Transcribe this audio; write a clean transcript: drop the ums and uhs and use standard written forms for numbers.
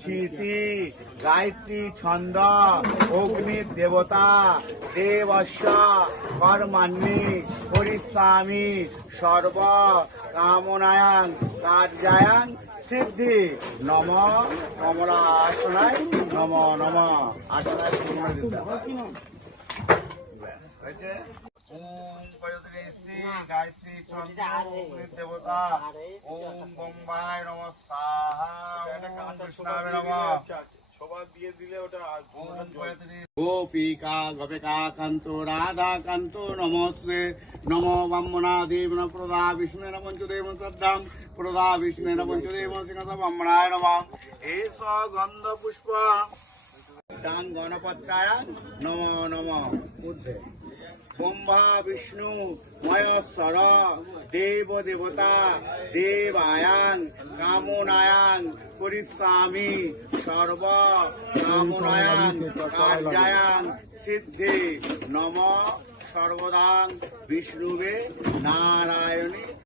শিতি গায়ত্রী ছন্দ অগ্নি দেবতা দেবস্য কর্মাণি পরিস্বামী সর্ব কামনায়াং কার্যায়াং সিদ্ধি নম কমলা আসনায় নম নম আসনায় ওম পয়ত্রী গায়ত্রী ছন্দ অগ্নি দেবতা ওম বোম্বায় নম স্বাহা ওম কৃষ্ণায় নমঃ সবার দিয়ে দিলে ওটা গোপিকা গোপিকা কান্ত রাধা কান্ত নমস্তে নম ব্রহ্মণা দেব প্রদা বিষ্ণু পঞ্চদেব শ্রদ্ধাম প্রদা বিষ্ণু পঞ্চদেব সিংহ ব্রহ্মণায় নম এস গন্ধ পুষ্প ডাং গণপত্রায় নম নম ঊর্ধ্বে ব্রহ্মা বিষ্ণু মহেশ্বর দেব দেবতা দেবায়াং কামনায়াং পরিস্বামী সর্ব কামনায়াং কার্যায়াং সিদ্ধি নম সর্বদাং বিষ্ণুবে নারায়ণী।